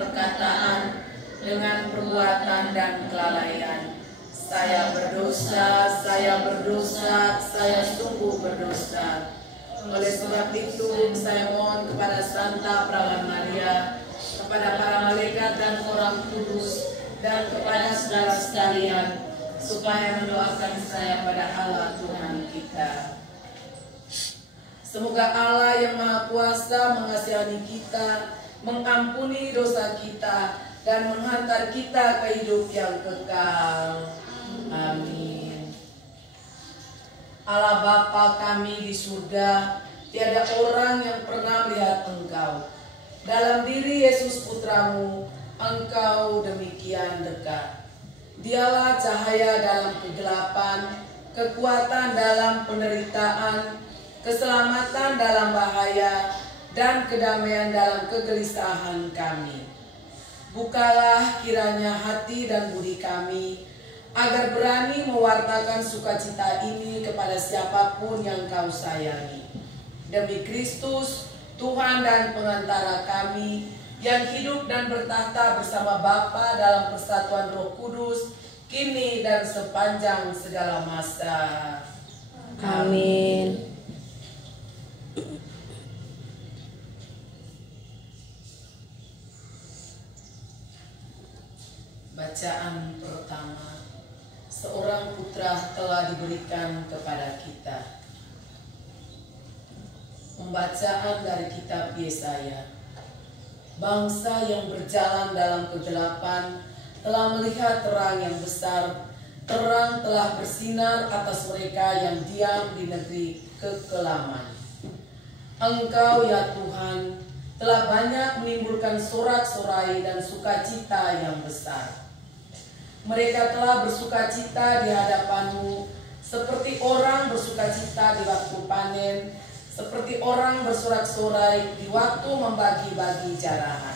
perkataan, dengan perbuatan dan kelalaian. Saya berdosa, saya sungguh berdosa. Oleh sebab itu, saya mohon kepada Santa Perawan Maria, kepada para malaikat dan orang kudus, dan kepada saudara sekalian, supaya mendoakan saya pada Allah Tuhan kita. Semoga Allah yang Maha Kuasa mengasihani kita, mengampuni dosa kita, dan menghantar kita ke hidup yang kekal. Amin. Allah Bapa kami di surga, tiada orang yang pernah melihat Engkau. Dalam diri Yesus Putramu, Engkau demikian dekat. Dialah cahaya dalam kegelapan, kekuatan dalam penderitaan, keselamatan dalam bahaya, dan kedamaian dalam kegelisahan kami. Bukalah kiranya hati dan budi kami, agar berani mewartakan sukacita ini kepada siapapun yang Kau sayangi. Demi Kristus, Tuhan dan pengantara kami, yang hidup dan bertahta bersama Bapa dalam persatuan Roh Kudus, kini dan sepanjang segala masa. Amin. Bacaan pertama. Seorang putra telah diberikan kepada kita. Pembacaan dari kitab Yesaya. Bangsa yang berjalan dalam kegelapan telah melihat terang yang besar. Terang telah bersinar atas mereka yang diam di negeri kekelaman. Engkau ya Tuhan telah banyak menimbulkan sorak-sorai dan sukacita yang besar. Mereka telah bersukacita di hadapan-Mu, seperti orang bersukacita di waktu panen, seperti orang bersorak-sorai di waktu membagi-bagi jarahan.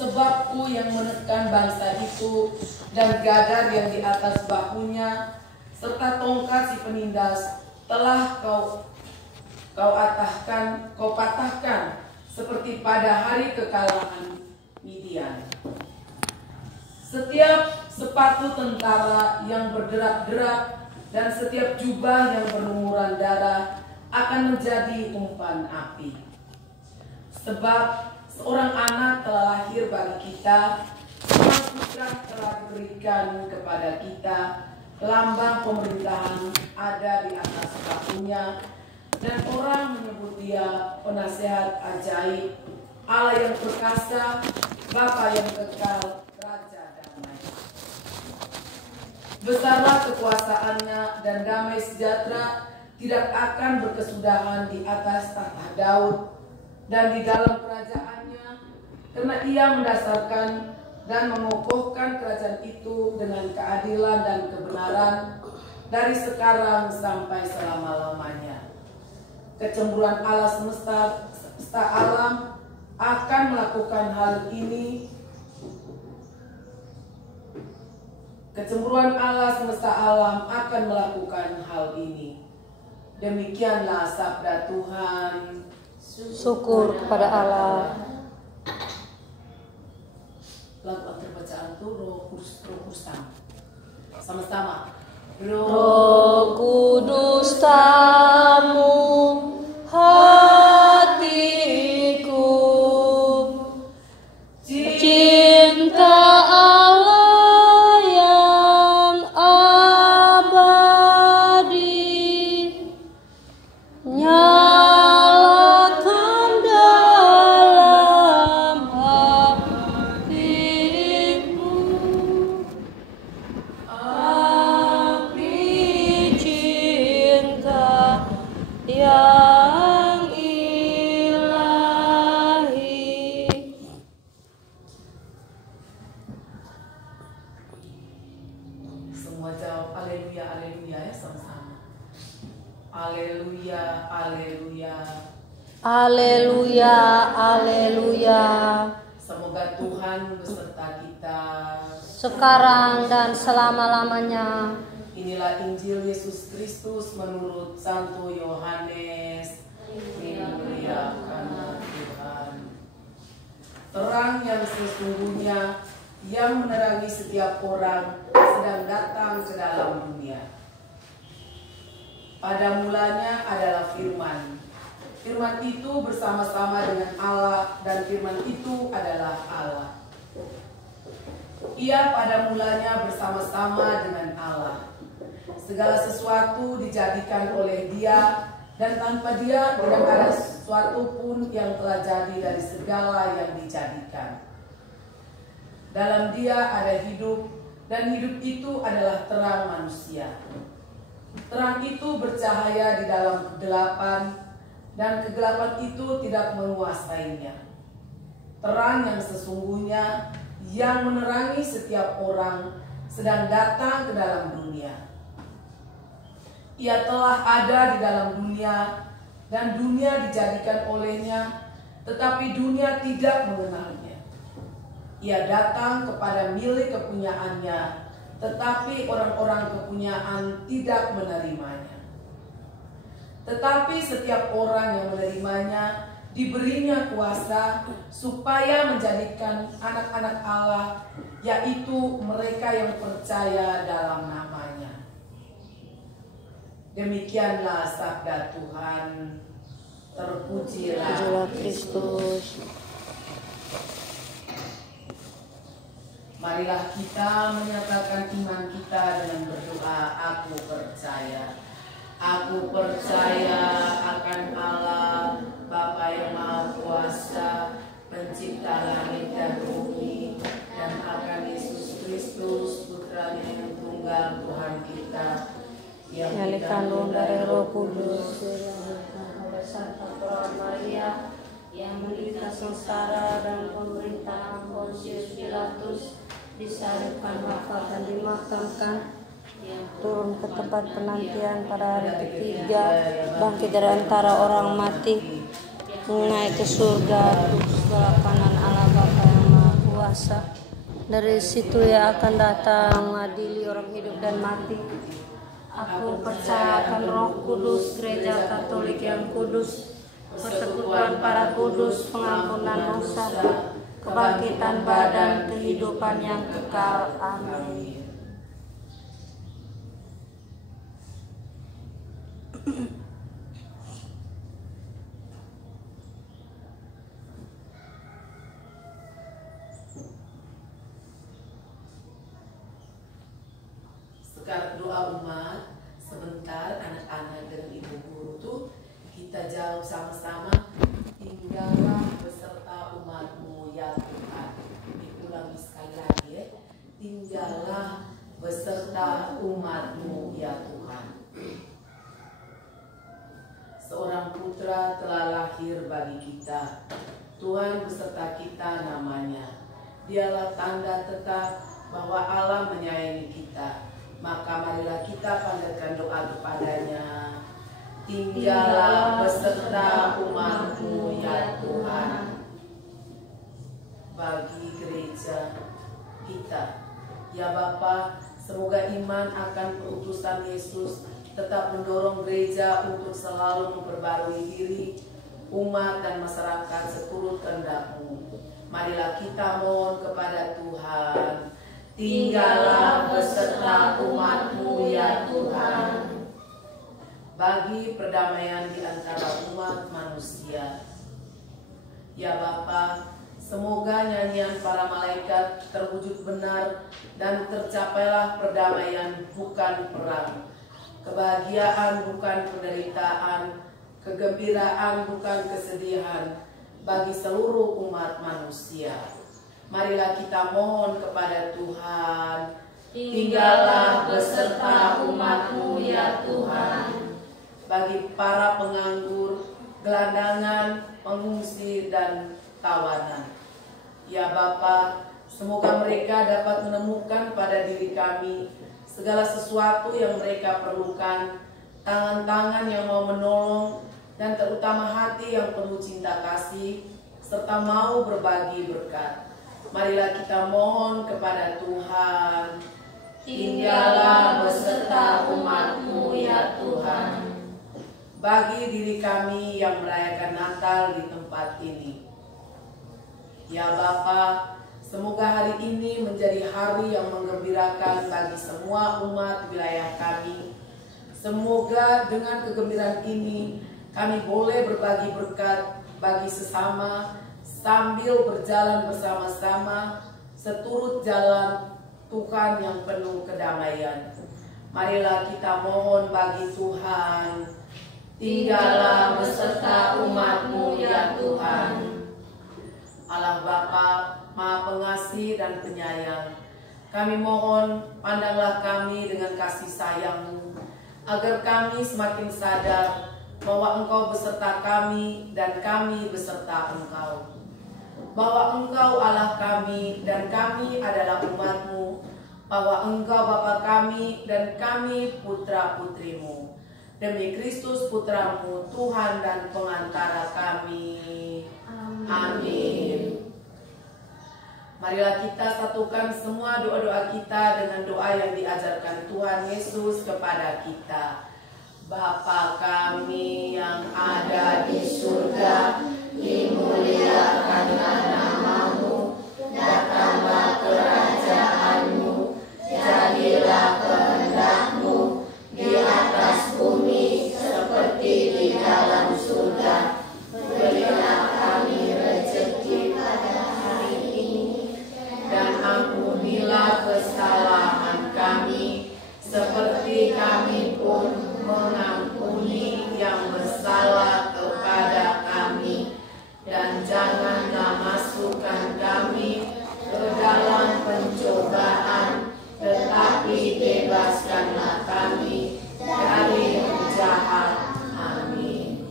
Sebab Ku yang menekan bangsa itu, dan gadar yang di atas bahunya, serta tongkat si penindas, telah kau patahkan, seperti pada hari kekalahan Midian. Setiap sepatu tentara yang berderak-derak dan setiap jubah yang berlumuran darah akan menjadi umpan api. Sebab seorang anak telah lahir bagi kita, seorang putra telah diberikan kepada kita, lambang pemerintahan ada di atas bahunya, dan orang menyebut dia penasehat ajaib, Allah yang perkasa, Bapa yang kekal, Raja damai. Besarlah kekuasaannya dan damai sejahtera tidak akan berkesudahan di atas tahta Daud dan di dalam kerajaannya, karena ia mendasarkan dan mengokohkan kerajaan itu dengan keadilan dan kebenaran dari sekarang sampai selama-lamanya. Kecemburuan Allah semesta alam akan melakukan hal ini. Kecemburuan Allah semesta alam akan melakukan hal ini. Demikianlah sabda Tuhan. Syukur kepada Allah. Lagu bacaan itu Roh Kudus sama-sama. Roh Kudus tamu hatiku, cinta Allah yang abadi, nyalakan dalam hatiku api cinta yang ilahi. Semua jawab haleluya, haleluya ya sama-sama. Haleluya, haleluya. Haleluya, haleluya. Semoga Tuhan beserta kita Sekarang dan selama-lamanya. Inilah Injil Yesus Kristus menurut Santo Yohanes. Dimuliakanlah Tuhan. terang yang sesungguhnya yang menerangi setiap orang sedang datang ke dalam dunia. Pada mulanya adalah firman. Firman itu bersama-sama dengan Allah dan firman itu adalah Allah. Ia pada mulanya bersama-sama dengan Allah. Segala sesuatu dijadikan oleh Dia, dan tanpa Dia tidak ada sesuatu pun yang telah jadi dari segala yang dijadikan. Dalam Dia ada hidup, dan hidup itu adalah terang manusia. Terang itu bercahaya di dalam kegelapan, dan kegelapan itu tidak menguasainya. Terang yang sesungguhnya yang menerangi setiap orang sedang datang ke dalam dunia. Ia telah ada di dalam dunia, dan dunia dijadikan olehnya, tetapi dunia tidak mengenalnya. Ia datang kepada milik kepunyaannya, tetapi orang-orang kepunyaan tidak menerimanya. Tetapi setiap orang yang menerimanya diberinya kuasa supaya menjadikan anak-anak Allah, yaitu mereka yang percaya dalam nama-Nya. Demikianlah sabda Tuhan. Terpujilah Kristus. Marilah kita menyatakan iman kita dengan berdoa. Aku percaya. Aku percaya akan Allah, Bapa yang Maha Kuasa, Pencipta langit dan bumi, dan akan Yesus Kristus, Putra-Nya yang tunggal, Tuhan kita, yang dikandung dari Roh Kudus, bersama Maria, yang menderita sengsara dan pemerintahan Pontius Pilatus, disalibkan, wafat dan dimakamkan, turun ke tempat penantian pada hari ketiga, bangkit dari antara orang mati, naik ke surga, duduk sebelah kanan Allah Bapa yang Maha Kuasa. Dari situ Ia akan datang mengadili orang hidup dan mati. Aku percaya akan Roh Kudus, Gereja Katolik yang kudus, persekutuan para kudus, pengampunan dosa, kebangkitan badan, kehidupan yang kekal. Amin. Sekarang doa umat sebentar, anak-anak dan ibu guru tuh kita jawab sama-sama. Tinggallah beserta umat-Mu ya Tuhan. Diulangi sekali lagi ya. Tinggallah beserta umat-Mu ya Tuhan. Seorang putra telah lahir bagi kita. Tuhan beserta kita namanya. Dialah tanda tetap bahwa Allah menyayangi kita. Maka marilah kita panjatkan doa kepadanya. Tinggallah beserta umat-Mu ya Tuhan. Bagi gereja kita, ya Bapa, semoga iman akan perutusan Yesus tetap mendorong gereja untuk selalu memperbarui diri, umat dan masyarakat seturut kehendak-Mu. Marilah kita mohon kepada Tuhan. Tinggallah beserta umat-Mu ya Tuhan. Bagi perdamaian di antara umat manusia, ya Bapa, semoga nyanyian para malaikat terwujud benar dan tercapailah perdamaian bukan perang, kebahagiaan bukan penderitaan, kegembiraan bukan kesedihan bagi seluruh umat manusia. Marilah kita mohon kepada Tuhan. Tinggallah beserta umat-Mu ya Tuhan. Bagi para penganggur, gelandangan, pengungsi dan tawanan, ya Bapa, semoga mereka dapat menemukan pada diri kami segala sesuatu yang mereka perlukan, tangan-tangan yang mau menolong, dan terutama hati yang penuh cinta kasih serta mau berbagi berkat. Marilah kita mohon kepada Tuhan. Tinggallah beserta umat-Mu ya Tuhan. Bagi diri kami yang merayakan Natal di tempat ini, Ya Bapa, semoga hari ini menjadi hari yang menggembirakan bagi semua umat wilayah kami. Semoga dengan kegembiraan ini kami boleh berbagi berkat bagi sesama sambil berjalan bersama-sama seturut jalan Tuhan yang penuh kedamaian. Marilah kita mohon bagi Tuhan, tinggallah beserta umat-Mu ya Tuhan. Allah Bapa, Maha Pengasih dan Penyayang, kami mohon pandanglah kami dengan kasih sayang-Mu, agar kami semakin sadar bahwa Engkau beserta kami dan kami beserta Engkau. Bahwa Engkau Allah kami dan kami adalah umat-Mu, bahwa Engkau Bapa kami dan kami putra-putrimu. Demi Kristus Putra-Mu, Tuhan dan pengantara kami. Amin. Marilah kita satukan semua doa-doa kita dengan doa yang diajarkan Tuhan Yesus kepada kita. Bapa kami yang ada di surga, dimuliakanlah nama-Mu, datanglah kerajaan-Mu, jadilah kehendak-Mu di atas bumi seperti di dalam surga. Berilah kami rezeki pada hari ini, dan ampunilah kesalahan kami, seperti kami pun mengampuni yang bersalah kepada kami. Dan janganlah masukkan kami ke dalam pencobaan, tetapi bebaskanlah kami dari yang jahat. Amin.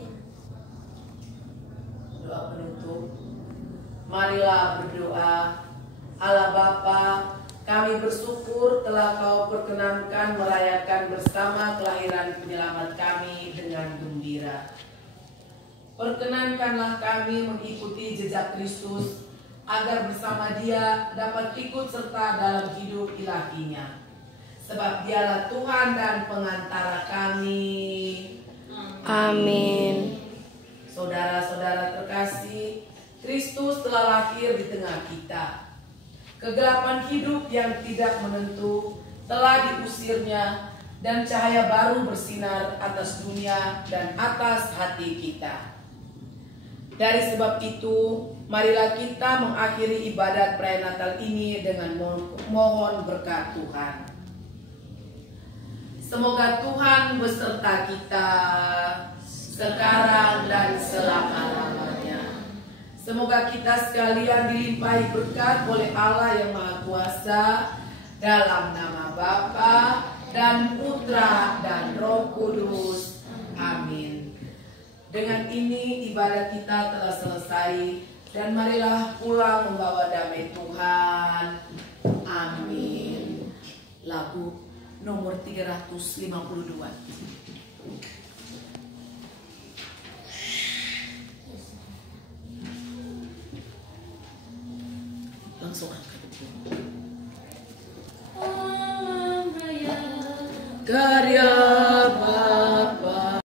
Doa penutup. Marilah berdoa. Allah Bapa, kami bersyukur telah Kau perkenankan merayakan bersama kelahiran penyelamat kami dengan gembira. Perkenankanlah kami mengikuti jejak Kristus, agar bersama Dia dapat ikut serta dalam hidup ilahinya. Sebab Dialah Tuhan dan pengantara kami. Amin. Saudara-saudara terkasih, Kristus telah lahir di tengah kita. Kegelapan hidup yang tidak menentu telah diusirnya, dan cahaya baru bersinar atas dunia dan atas hati kita. Dari sebab itu, marilah kita mengakhiri ibadat perayaan Natal ini dengan mohon berkat Tuhan. Semoga Tuhan beserta kita sekarang dan selama-lamanya. Semoga kita sekalian dilimpahi berkat oleh Allah yang Maha Kuasa, dalam nama Bapa dan Putra dan Roh Kudus. Amin. Dengan ini ibadat kita telah selesai, dan marilah pulang membawa damai Tuhan. Amin. Lagu nomor 352. Langsung angkat itu. Karya